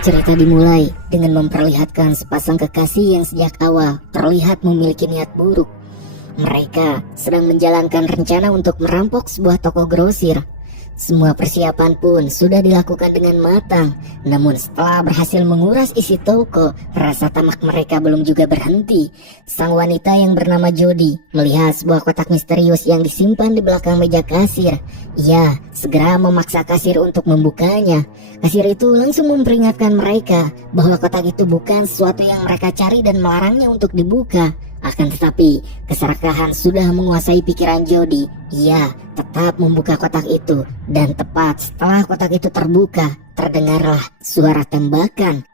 Cerita dimulai dengan memperlihatkan sepasang kekasih yang sejak awal terlihat memiliki niat buruk. Mereka sedang menjalankan rencana untuk merampok sebuah toko grosir. Semua persiapan pun sudah dilakukan dengan matang. Namun setelah berhasil menguras isi toko, rasa tamak mereka belum juga berhenti. Sang wanita yang bernama Jody melihat sebuah kotak misterius yang disimpan di belakang meja kasir. Ia segera memaksa kasir untuk membukanya. Kasir itu langsung memperingatkan mereka bahwa kotak itu bukan sesuatu yang mereka cari dan melarangnya untuk dibuka. Akan tetapi, keserakahan sudah menguasai pikiran Jody. Ia tetap membuka kotak itu, dan tepat setelah kotak itu terbuka, terdengarlah suara tembakan.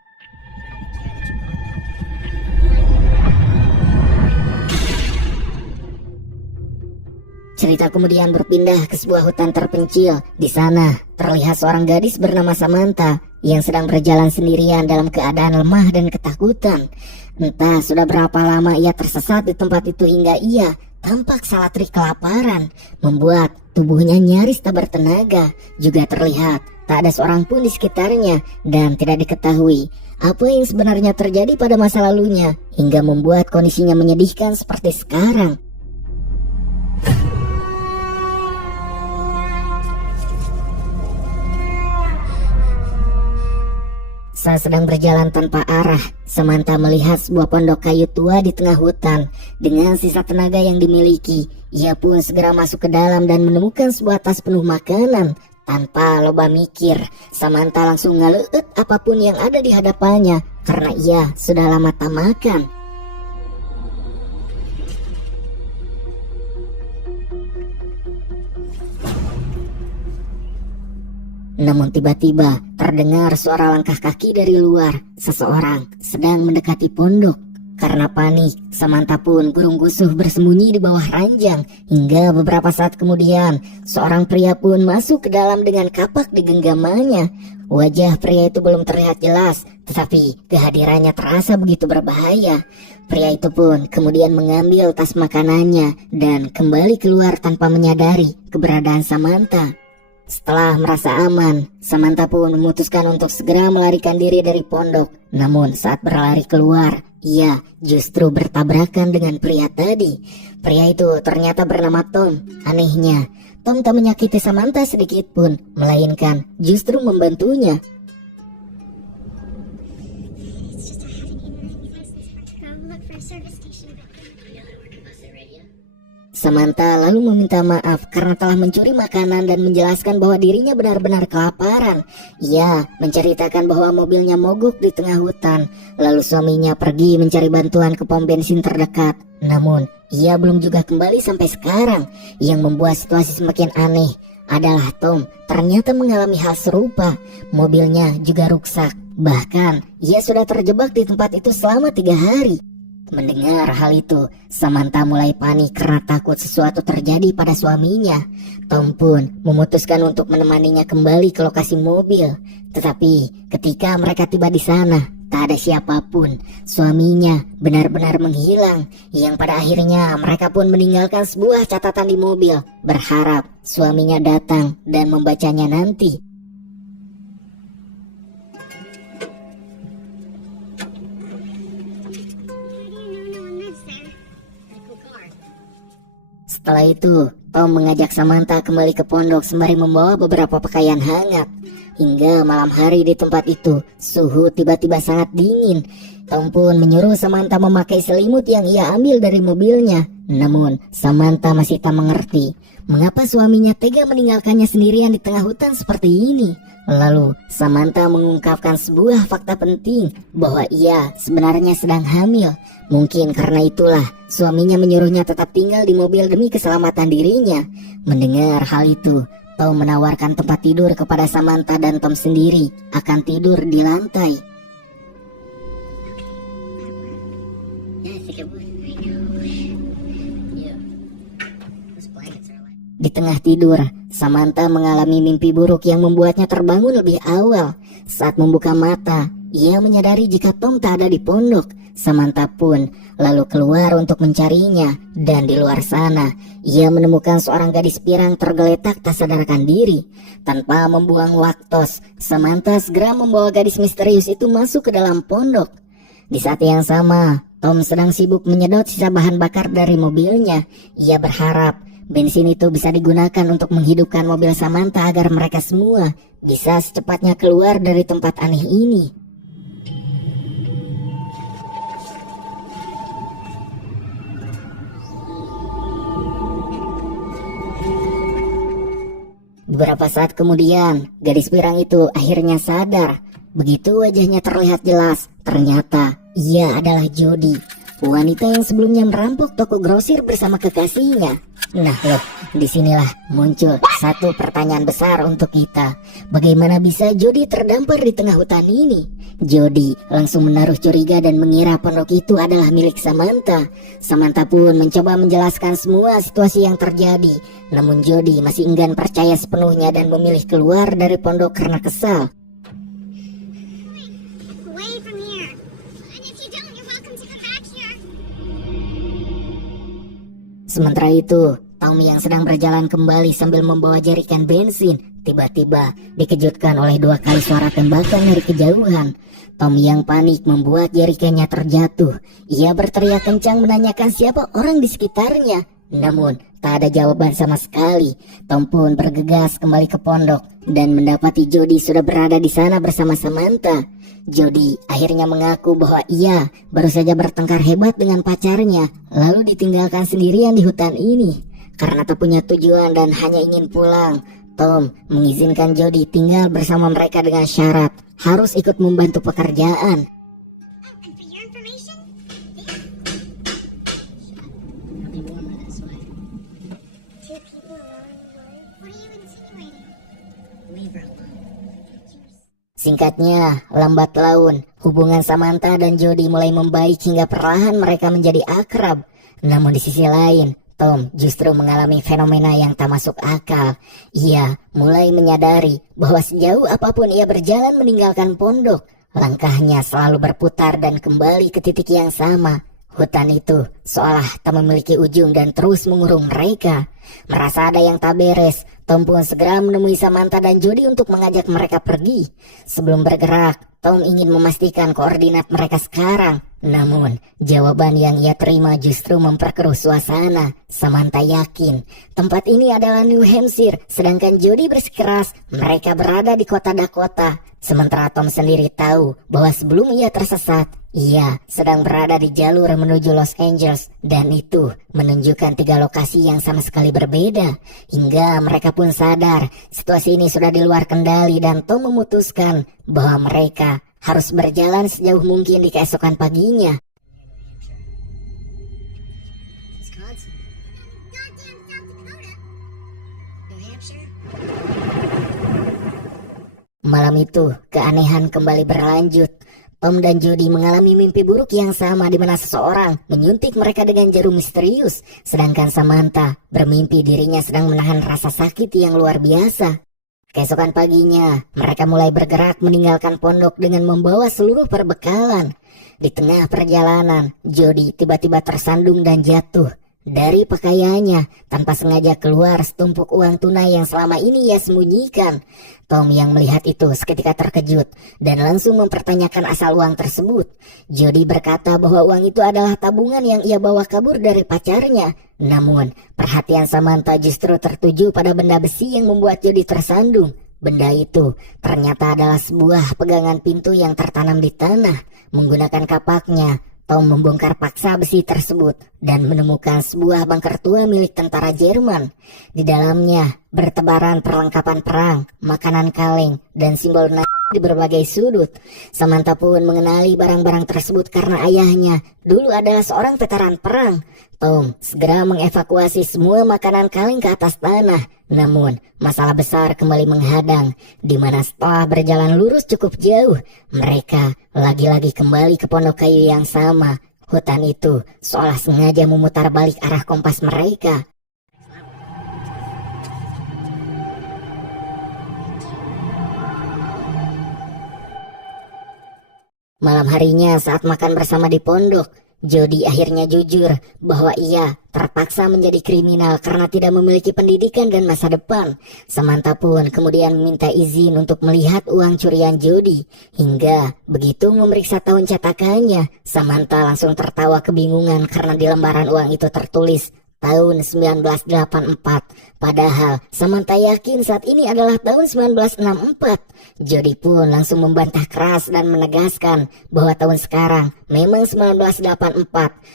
Cerita kemudian berpindah ke sebuah hutan terpencil. Di sana terlihat seorang gadis bernama Samantha yang sedang berjalan sendirian dalam keadaan lemah dan ketakutan. Entah sudah berapa lama ia tersesat di tempat itu hingga ia tampak salah trik kelaparan, membuat tubuhnya nyaris tak bertenaga. Juga terlihat tak ada seorang pun di sekitarnya dan tidak diketahui apa yang sebenarnya terjadi pada masa lalunya hingga membuat kondisinya menyedihkan seperti sekarang. Saat sedang berjalan tanpa arah, Samantha melihat sebuah pondok kayu tua di tengah hutan. Dengan sisa tenaga yang dimiliki, ia pun segera masuk ke dalam dan menemukan sebuah tas penuh makanan. Tanpa loba mikir, Samantha langsung ngaleut apapun yang ada di hadapannya karena ia sudah lama tak makan. Namun tiba-tiba terdengar suara langkah kaki dari luar. Seseorang sedang mendekati pondok. Karena panik, Samantha pun gurung-gusuh bersembunyi di bawah ranjang. Hingga beberapa saat kemudian, seorang pria pun masuk ke dalam dengan kapak di genggamannya. Wajah pria itu belum terlihat jelas, tetapi kehadirannya terasa begitu berbahaya. Pria itu pun kemudian mengambil tas makanannya dan kembali keluar tanpa menyadari keberadaan Samantha. Setelah merasa aman, Samantha pun memutuskan untuk segera melarikan diri dari pondok. Namun saat berlari keluar, ia justru bertabrakan dengan pria tadi. Pria itu ternyata bernama Tom. Anehnya, Tom tak menyakiti Samantha sedikit pun, melainkan justru membantunya. Samantha lalu meminta maaf karena telah mencuri makanan dan menjelaskan bahwa dirinya benar-benar kelaparan. Ia menceritakan bahwa mobilnya mogok di tengah hutan. Lalu suaminya pergi mencari bantuan ke pom bensin terdekat. Namun, ia belum juga kembali sampai sekarang. Yang membuat situasi semakin aneh adalah Tom ternyata mengalami hal serupa. Mobilnya juga rusak. Bahkan, ia sudah terjebak di tempat itu selama 3 hari. Mendengar hal itu, Samantha mulai panik karena takut sesuatu terjadi pada suaminya. Tom pun memutuskan untuk menemaninya kembali ke lokasi mobil. Tetapi ketika mereka tiba di sana, tak ada siapapun. Suaminya benar-benar menghilang, yang pada akhirnya mereka pun meninggalkan sebuah catatan di mobil, berharap suaminya datang dan membacanya nanti. Setelah itu, Tom mengajak Samantha kembali ke pondok sembari membawa beberapa pakaian hangat. Hingga malam hari di tempat itu, suhu tiba-tiba sangat dingin. Tom pun menyuruh Samantha memakai selimut yang ia ambil dari mobilnya. Namun, Samantha masih tak mengerti mengapa suaminya tega meninggalkannya sendirian di tengah hutan seperti ini. Lalu, Samantha mengungkapkan sebuah fakta penting bahwa ia sebenarnya sedang hamil. Mungkin karena itulah suaminya menyuruhnya tetap tinggal di mobil demi keselamatan dirinya. Mendengar hal itu, Tom menawarkan tempat tidur kepada Samantha dan Tom sendiri akan tidur di lantai. Di tengah tidur, Samantha mengalami mimpi buruk yang membuatnya terbangun lebih awal. Saat membuka mata, Ia menyadari jika Tom tak ada di pondok. Samantha pun lalu keluar untuk mencarinya, dan di luar sana ia menemukan seorang gadis pirang tergeletak tak sadarkan diri. Tanpa membuang waktu, Samantha segera membawa gadis misterius itu masuk ke dalam pondok. Di saat yang sama, Tom sedang sibuk menyedot sisa bahan bakar dari mobilnya. Ia berharap bensin itu bisa digunakan untuk menghidupkan mobil Samantha agar mereka semua bisa secepatnya keluar dari tempat aneh ini. Beberapa saat kemudian, gadis pirang itu akhirnya sadar. Begitu wajahnya terlihat jelas, ternyata ia adalah Jody, wanita yang sebelumnya merampok toko grosir bersama kekasihnya. Nah loh, disinilah muncul satu pertanyaan besar untuk kita. Bagaimana bisa Jody terdampar di tengah hutan ini? Jody langsung menaruh curiga dan mengira pondok itu adalah milik Samantha. Samantha pun mencoba menjelaskan semua situasi yang terjadi. Namun Jody masih enggan percaya sepenuhnya dan memilih keluar dari pondok karena kesal. Sementara itu, Tom yang sedang berjalan kembali sambil membawa jerikan bensin, tiba-tiba dikejutkan oleh 2 kali suara tembakan dari kejauhan. Tom yang panik membuat jerikannya terjatuh. Ia berteriak kencang menanyakan siapa orang di sekitarnya. Namun, tak ada jawaban sama sekali. Tom pun bergegas kembali ke pondok dan mendapati Jody sudah berada di sana bersama Samantha. Jody akhirnya mengaku bahwa ia baru saja bertengkar hebat dengan pacarnya, lalu ditinggalkan sendirian di hutan ini. Karena tak punya tujuan dan hanya ingin pulang, Tom mengizinkan Jody tinggal bersama mereka dengan syarat harus ikut membantu pekerjaan. Singkatnya, lambat laun, hubungan Samantha dan Jody mulai membaik hingga perlahan mereka menjadi akrab. Namun di sisi lain, Tom justru mengalami fenomena yang tak masuk akal. Ia mulai menyadari bahwa sejauh apapun ia berjalan meninggalkan pondok, langkahnya selalu berputar dan kembali ke titik yang sama. Hutan itu seolah tak memiliki ujung dan terus mengurung mereka. Merasa ada yang tak beres, Tom pun segera menemui Samantha dan Jody untuk mengajak mereka pergi. Sebelum bergerak, Tom ingin memastikan koordinat mereka sekarang. Namun, jawaban yang ia terima justru memperkeruh suasana. Samantha yakin tempat ini adalah New Hampshire, sedangkan Jody bersikeras mereka berada di kota Dakota. Sementara Tom sendiri tahu bahwa sebelum ia tersesat, ia sedang berada di jalur menuju Los Angeles, dan itu menunjukkan 3 lokasi yang sama sekali berbeda. Hingga mereka pun sadar situasi ini sudah di luar kendali, dan Tom memutuskan bahwa mereka harus berjalan sejauh mungkin di keesokan paginya. Malam itu, keanehan kembali berlanjut. Tom dan Jody mengalami mimpi buruk yang sama di mana seseorang menyuntik mereka dengan jarum misterius, sedangkan Samantha bermimpi dirinya sedang menahan rasa sakit yang luar biasa. Keesokan paginya, mereka mulai bergerak meninggalkan pondok dengan membawa seluruh perbekalan. Di tengah perjalanan, Jody tiba-tiba tersandung dan jatuh. Dari pakaiannya, tanpa sengaja keluar setumpuk uang tunai yang selama ini ia sembunyikan. Tom yang melihat itu seketika terkejut dan langsung mempertanyakan asal uang tersebut. Jody berkata bahwa uang itu adalah tabungan yang ia bawa kabur dari pacarnya. Namun, perhatian Samantha justru tertuju pada benda besi yang membuat Jody tersandung. Benda itu ternyata adalah sebuah pegangan pintu yang tertanam di tanah. Menggunakan kapaknya, Tom membongkar paksa besi tersebut dan menemukan sebuah bunker tua milik tentara Jerman. Di dalamnya bertebaran perlengkapan perang, makanan kaleng, dan simbol Nazi di berbagai sudut. Samantha pun mengenali barang-barang tersebut karena ayahnya dulu adalah seorang veteran perang. Tom segera mengevakuasi semua makanan kaleng ke atas tanah. Namun, masalah besar kembali menghadang, di mana setelah berjalan lurus cukup jauh, mereka lagi-lagi kembali ke pondok kayu yang sama. Hutan itu seolah sengaja memutar balik arah kompas mereka. Malam harinya saat makan bersama di pondok, Jody akhirnya jujur bahwa ia terpaksa menjadi kriminal karena tidak memiliki pendidikan dan masa depan. Samantha pun kemudian meminta izin untuk melihat uang curian Jody. Hingga begitu memeriksa tahun cetakannya, Samantha langsung tertawa kebingungan karena di lembaran uang itu tertulis tahun 1984. Padahal Samantha yakin saat ini adalah tahun 1964. Jody pun langsung membantah keras dan menegaskan bahwa tahun sekarang memang 1984.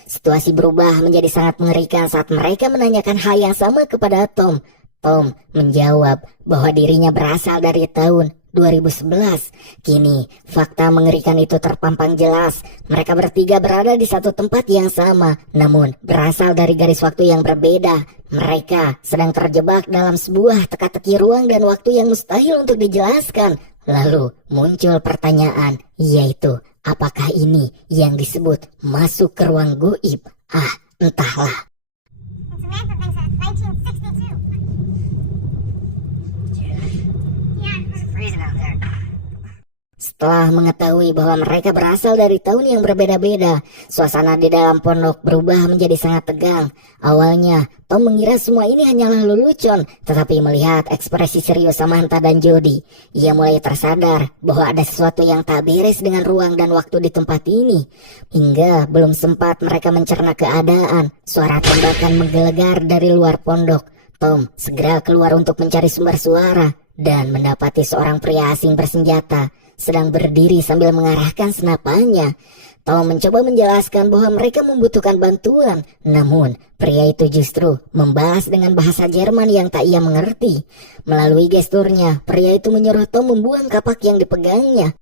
Situasi berubah menjadi sangat mengerikan saat mereka menanyakan hal yang sama kepada Tom. Tom menjawab bahwa dirinya berasal dari tahun 2011. Kini, fakta mengerikan itu terpampang jelas. Mereka bertiga berada di satu tempat yang sama, namun berasal dari garis waktu yang berbeda. Mereka sedang terjebak dalam sebuah teka-teki ruang dan waktu yang mustahil untuk dijelaskan. Lalu muncul pertanyaan, yaitu apakah ini yang disebut masuk ke ruang goib? Entahlah. Samantha thinks that it's 1962. It's freezing out there. Setelah mengetahui bahwa mereka berasal dari tahun yang berbeda-beda, suasana di dalam pondok berubah menjadi sangat tegang. Awalnya, Tom mengira semua ini hanyalah lelucon, tetapi melihat ekspresi serius Samantha dan Jody, ia mulai tersadar bahwa ada sesuatu yang tak beres dengan ruang dan waktu di tempat ini. Hingga belum sempat mereka mencerna keadaan, suara tembakan menggelegar dari luar pondok. Tom segera keluar untuk mencari sumber suara dan mendapati seorang pria asing bersenjata sedang berdiri sambil mengarahkan senapannya. Tom mencoba menjelaskan bahwa mereka membutuhkan bantuan, namun pria itu justru membalas dengan bahasa Jerman yang tak ia mengerti. Melalui gesturnya, pria itu menyuruh Tom membuang kapak yang dipegangnya.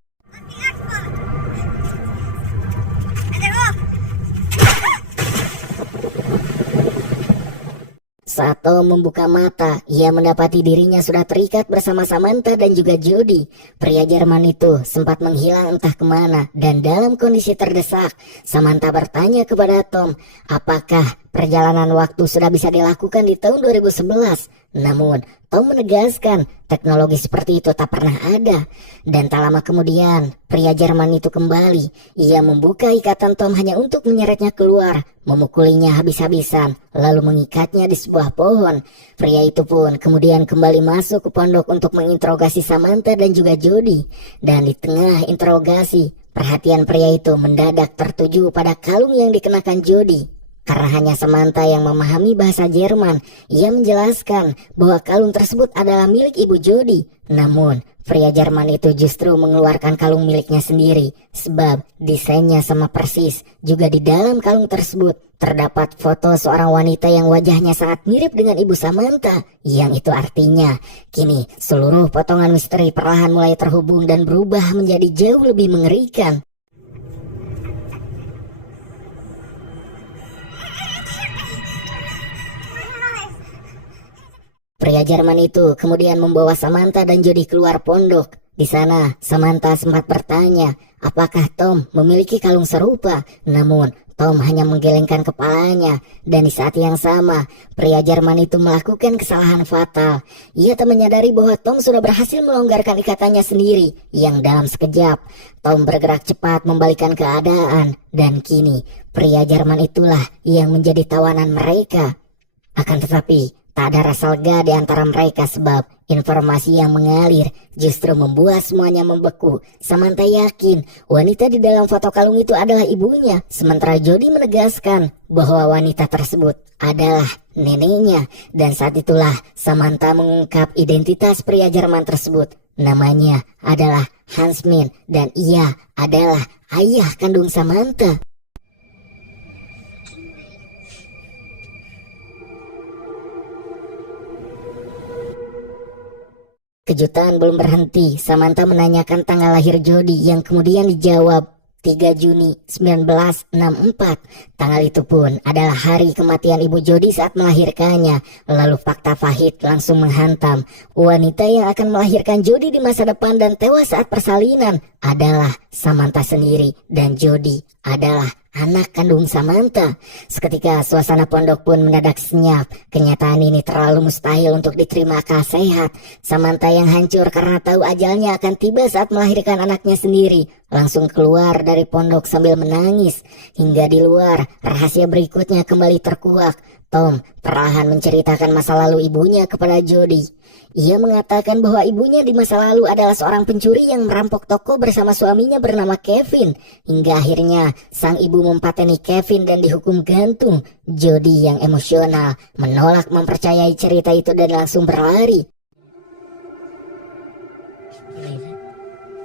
Saat Tom membuka mata, ia mendapati dirinya sudah terikat bersama Samantha dan juga Jody. Pria Jerman itu sempat menghilang entah kemana, dan dalam kondisi terdesak, Samantha bertanya kepada Tom, apakah perjalanan waktu sudah bisa dilakukan di tahun 2011. Namun, Tom menegaskan teknologi seperti itu tak pernah ada. Dan tak lama kemudian, pria Jerman itu kembali. Ia membuka ikatan Tom hanya untuk menyeretnya keluar, memukulinya habis-habisan, lalu mengikatnya di sebuah pohon. Pria itu pun kemudian kembali masuk ke pondok untuk menginterogasi Samantha dan juga Jody. Dan di tengah interogasi, perhatian pria itu mendadak tertuju pada kalung yang dikenakan Jody. Karena hanya Samantha yang memahami bahasa Jerman, ia menjelaskan bahwa kalung tersebut adalah milik ibu Jody. Namun, pria Jerman itu justru mengeluarkan kalung miliknya sendiri, sebab desainnya sama persis. Juga di dalam kalung tersebut, terdapat foto seorang wanita yang wajahnya sangat mirip dengan ibu Samantha. Yang itu artinya, kini seluruh potongan misteri perlahan mulai terhubung dan berubah menjadi jauh lebih mengerikan. Pria Jerman itu kemudian membawa Samantha dan Jody keluar pondok. Di sana, Samantha sempat bertanya, apakah Tom memiliki kalung serupa? Namun, Tom hanya menggelengkan kepalanya. Dan di saat yang sama, pria Jerman itu melakukan kesalahan fatal. Ia tak menyadari bahwa Tom sudah berhasil melonggarkan ikatannya sendiri. Yang dalam sekejap, Tom bergerak cepat membalikkan keadaan. Dan kini, pria Jerman itulah yang menjadi tawanan mereka. Akan tetapi, tak ada rasa lega di antara mereka sebab informasi yang mengalir justru membuat semuanya membeku. Samantha yakin wanita di dalam foto kalung itu adalah ibunya, sementara Jody menegaskan bahwa wanita tersebut adalah neneknya. Dan saat itulah Samantha mengungkap identitas pria Jerman tersebut. Namanya adalah Hans Min dan ia adalah ayah kandung Samantha. Kejutan belum berhenti. Samantha menanyakan tanggal lahir Jody yang kemudian dijawab 3 Juni 1964. Tanggal itu pun adalah hari kematian ibu Jody saat melahirkannya. Lalu fakta pahit langsung menghantam. Wanita yang akan melahirkan Jody di masa depan dan tewas saat persalinan adalah Samantha sendiri, dan Jody adalah anak kandung Samantha. Seketika suasana pondok pun mendadak senyap. Kenyataan ini terlalu mustahil untuk diterima akal sehat. Samantha yang hancur karena tahu ajalnya akan tiba saat melahirkan anaknya sendiri, langsung keluar dari pondok sambil menangis. Hingga di luar, rahasia berikutnya kembali terkuak. Tom perlahan menceritakan masa lalu ibunya kepada Jody. Ia mengatakan bahwa ibunya di masa lalu adalah seorang pencuri yang merampok toko bersama suaminya bernama Kevin. Hingga akhirnya sang ibu mempateni Kevin dan dihukum gantung. Jody yang emosional menolak mempercayai cerita itu dan langsung berlari.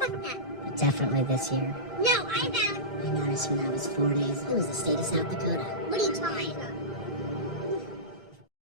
Fuck that. Definitely this year. No, I found. I noticed when I was 4 days, it was the state of South Dakota. What are you talking about?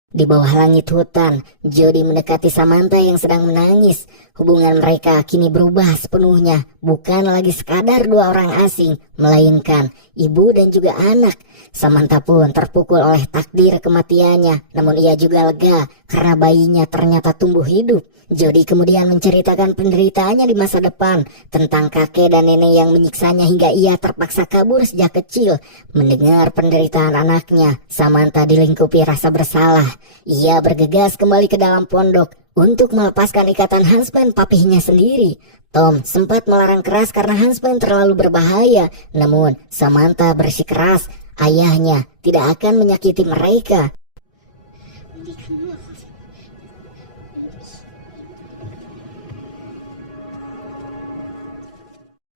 Di bawah langit hutan, Jody mendekati Samantha yang sedang menangis. Hubungan mereka kini berubah sepenuhnya. Bukan lagi sekadar dua orang asing, melainkan ibu dan juga anak. Samantha pun terpukul oleh takdir kematiannya. Namun ia juga lega karena bayinya ternyata tumbuh hidup. Jody kemudian menceritakan penderitaannya di masa depan, tentang kakek dan nenek yang menyiksanya hingga ia terpaksa kabur sejak kecil. Mendengar penderitaan anaknya, Samantha dilingkupi rasa bersalah. Ia bergegas kembali ke dalam pondok untuk melepaskan ikatan Huntsman papihnya sendiri. Tom sempat melarang keras karena Huntsman terlalu berbahaya, namun Samantha bersikeras ayahnya tidak akan menyakiti mereka.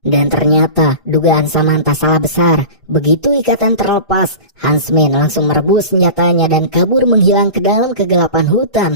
Dan ternyata dugaan Samantha salah besar. Begitu ikatan terlepas, Huntsman langsung merebus senjatanya dan kabur menghilang ke dalam kegelapan hutan.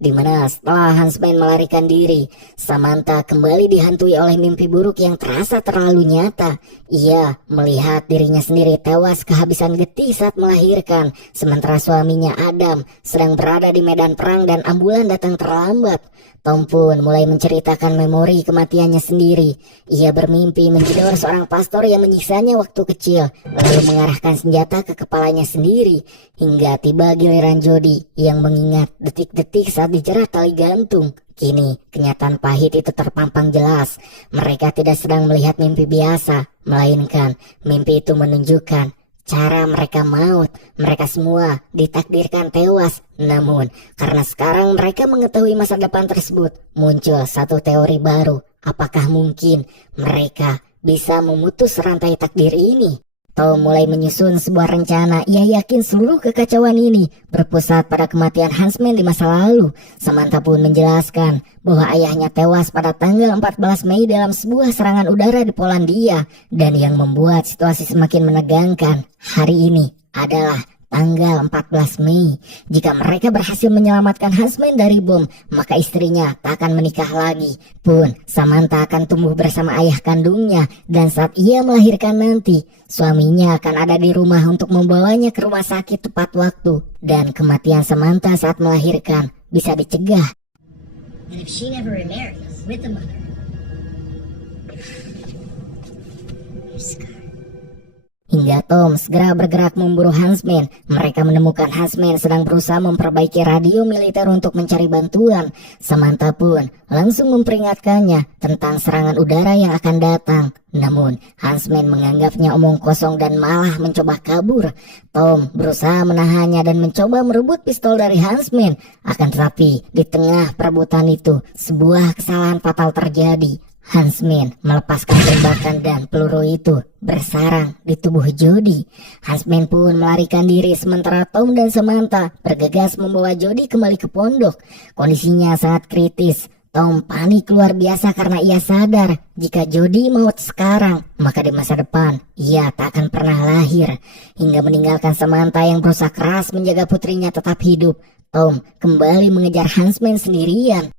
Di mana setelah Huntsman melarikan diri, Samantha kembali dihantui oleh mimpi buruk yang terasa terlalu nyata. Ia melihat dirinya sendiri tewas kehabisan getih saat melahirkan, sementara suaminya Adam sedang berada di medan perang dan ambulan datang terlambat. Tom pun mulai menceritakan memori kematiannya sendiri. Ia bermimpi menjedor seorang pastor yang menyiksanya waktu kecil, lalu mengarahkan senjata ke kepalanya sendiri. Hingga tiba giliran Jody yang mengingat detik-detik saat dijerat tali gantung. Kini kenyataan pahit itu terpampang jelas. Mereka tidak sedang melihat mimpi biasa, melainkan mimpi itu menunjukkan cara mereka maut. Mereka semua ditakdirkan tewas. Namun karena sekarang mereka mengetahui masa depan tersebut, muncul satu teori baru. Apakah mungkin mereka bisa memutus rantai takdir ini? Tom mulai menyusun sebuah rencana. Ia yakin seluruh kekacauan ini berpusat pada kematian Huntsman di masa lalu. Samantha pun menjelaskan bahwa ayahnya tewas pada tanggal 14 Mei dalam sebuah serangan udara di Polandia. Dan yang membuat situasi semakin menegangkan, hari ini adalah tanggal 14 Mei. Jika mereka berhasil menyelamatkan Huntsman dari bom, maka istrinya tak akan menikah lagi. Pun Samantha akan tumbuh bersama ayah kandungnya. Dan saat ia melahirkan nanti, suaminya akan ada di rumah untuk membawanya ke rumah sakit tepat waktu. Dan kematian Samantha saat melahirkan bisa dicegah. And if she never remarried with the mother, you're scarred. Hingga Tom segera bergerak memburu Huntsman. Mereka menemukan Huntsman sedang berusaha memperbaiki radio militer untuk mencari bantuan. Samantha pun langsung memperingatkannya tentang serangan udara yang akan datang. Namun Huntsman menganggapnya omong kosong dan malah mencoba kabur. Tom berusaha menahannya dan mencoba merebut pistol dari Huntsman. Akan tetapi di tengah perebutan itu, sebuah kesalahan fatal terjadi. Huntsman melepaskan tembakan dan peluru itu bersarang di tubuh Jody. Huntsman pun melarikan diri sementara Tom dan Samantha bergegas membawa Jody kembali ke pondok. Kondisinya sangat kritis. Tom panik luar biasa karena ia sadar jika Jody maut sekarang, maka di masa depan ia tak akan pernah lahir. Hingga meninggalkan Samantha yang berusaha keras menjaga putrinya tetap hidup, Tom kembali mengejar Huntsman sendirian.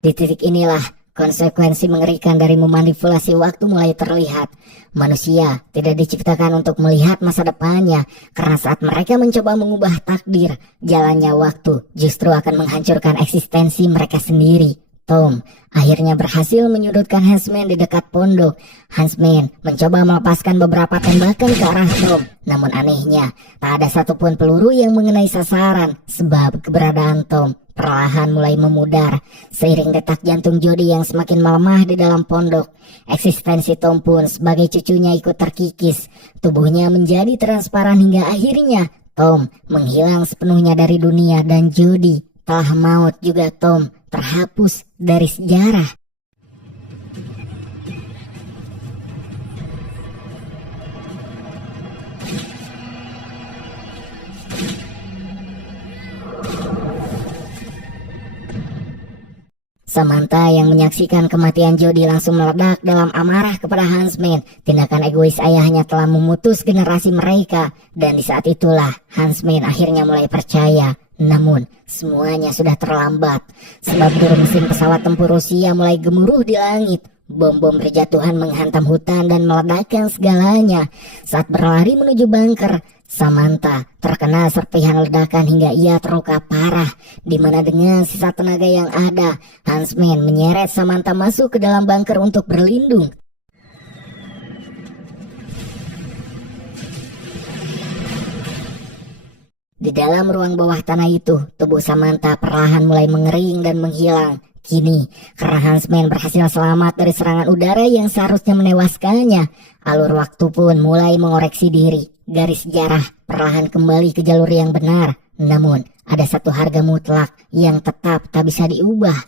Di titik inilah konsekuensi mengerikan dari memanipulasi waktu mulai terlihat. Manusia tidak diciptakan untuk melihat masa depannya, karena saat mereka mencoba mengubah takdir, jalannya waktu justru akan menghancurkan eksistensi mereka sendiri. Tom akhirnya berhasil menyudutkan Huntsman di dekat pondok. Huntsman mencoba melepaskan beberapa tembakan ke arah Tom. Namun anehnya, tak ada satupun peluru yang mengenai sasaran sebab keberadaan Tom perlahan mulai memudar seiring detak jantung Jody yang semakin melemah di dalam pondok. Eksistensi Tom pun sebagai cucunya ikut terkikis. Tubuhnya menjadi transparan hingga akhirnya Tom menghilang sepenuhnya dari dunia dan Jody telah maut juga. Tom terhapus dari sejarah. Samantha yang menyaksikan kematian Jody langsung meledak dalam amarah kepada Huntsman. Tindakan egois ayahnya telah memutus generasi mereka. Dan di saat itulah Huntsman akhirnya mulai percaya. Namun semuanya sudah terlambat. Sebab duru mesin pesawat tempur Rusia mulai gemuruh di langit. Bom-bom berjatuhan menghantam hutan dan meledakkan segalanya. Saat berlari menuju bunker, Samantha terkena serpihan ledakan hingga ia terluka parah, di mana dengan sisa tenaga yang ada, Huntsman menyeret Samantha masuk ke dalam bunker untuk berlindung. Di dalam ruang bawah tanah itu, tubuh Samantha perlahan mulai mengering dan menghilang. Kini, karena Huntsman berhasil selamat dari serangan udara yang seharusnya menewaskannya, alur waktu pun mulai mengoreksi diri. Garis sejarah perlahan kembali ke jalur yang benar. Namun, ada satu harga mutlak yang tetap tak bisa diubah.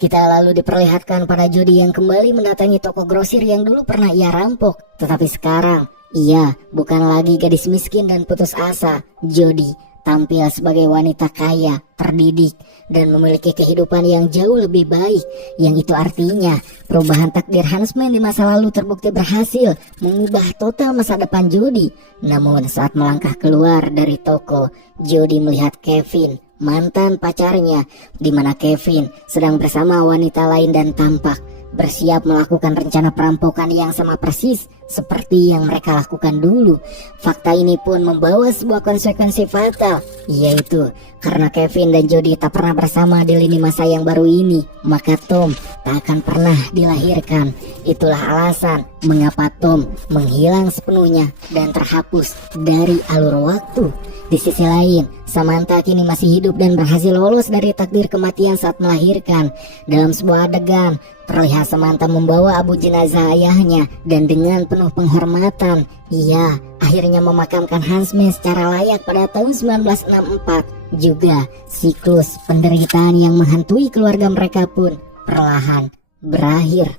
Kita lalu diperlihatkan pada Jody yang kembali mendatangi toko grosir yang dulu pernah ia rampok. Tetapi sekarang, ia bukan lagi gadis miskin dan putus asa. Jody tampil sebagai wanita kaya, terdidik, dan memiliki kehidupan yang jauh lebih baik. Yang itu artinya, perubahan takdir Huntsman di masa lalu terbukti berhasil mengubah total masa depan Jody. Namun saat melangkah keluar dari toko, Jody melihat Kevin, mantan pacarnya, di mana Kevin sedang bersama wanita lain dan tampak bersiap melakukan rencana perampokan yang sama persis seperti yang mereka lakukan dulu. Fakta ini pun membawa sebuah konsekuensi fatal, yaitu karena Kevin dan Jody tak pernah bersama di lini masa yang baru ini, maka Tom tak akan pernah dilahirkan. Itulah alasan mengapa Tom menghilang sepenuhnya dan terhapus dari alur waktu. Di sisi lain, Samantha kini masih hidup dan berhasil lolos dari takdir kematian saat melahirkan. Dalam sebuah adegan, terlihat Samantha membawa abu jenazah ayahnya dan dengan penuh penghormatan, ia akhirnya memakamkan Huntsman secara layak pada tahun 1964. Juga siklus penderitaan yang menghantui keluarga mereka pun perlahan berakhir.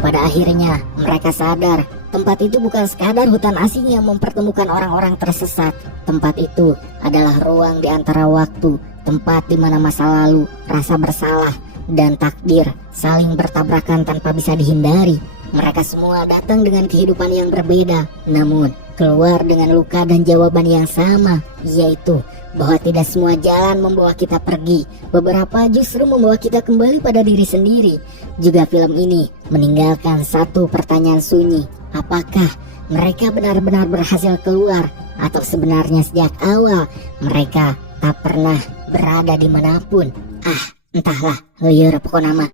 Pada akhirnya, mereka sadar tempat itu bukan sekadar hutan asing yang mempertemukan orang-orang tersesat. Tempat itu adalah ruang di antara waktu, tempat di mana masa lalu, rasa bersalah, dan takdir saling bertabrakan tanpa bisa dihindari. Mereka semua datang dengan kehidupan yang berbeda, namun keluar dengan luka dan jawaban yang sama, yaitu bahwa tidak semua jalan membawa kita pergi. Beberapa justru membawa kita kembali pada diri sendiri. Juga film ini meninggalkan satu pertanyaan sunyi. Apakah mereka benar-benar berhasil keluar? Atau sebenarnya sejak awal mereka tak pernah berada dimanapun? Entahlah, liar pokoknya.